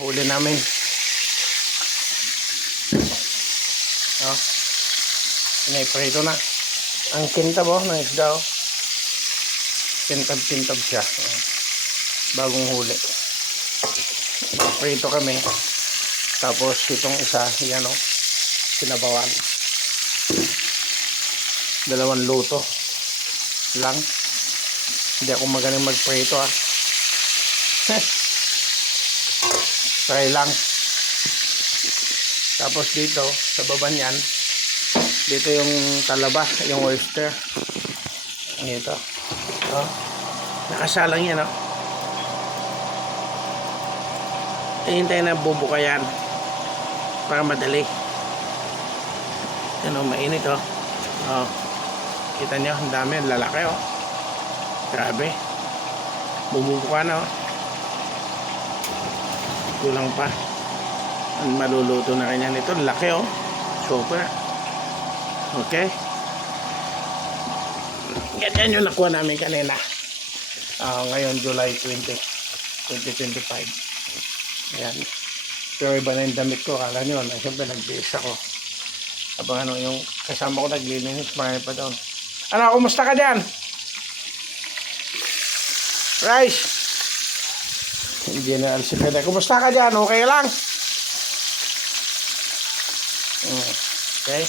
Huli namin. Oh. Pinaprito na. Ang kintab ng isda. Kintab siya. Bagong huli. Prito kami. Tapos itong isa, yan sinabawan. 2 luto lang. Hindi ako magaling magprito Try lang. Tapos dito sa baba niyan, dito yung talaba, yung oyster. Ito. Nakasalang yan Hintay na bubuka yan para madali. Mainit kita nyo, ang dami, lalaki grabe, bubuka na kulang pa, maluluto na rin yan. Ito laki super. Okay, ganyan yung nakuha namin kanina. Ngayon July 20, 2025. Ayan. Pero iba na yung damit ko. Kala nyo, siyempre nagbihis ako. Habang yung kasama ko naglilinis, marami pa doon. Kumusta ka dyan? Rice! General Secretary. Kumusta ka dyan? Okay lang? Okay.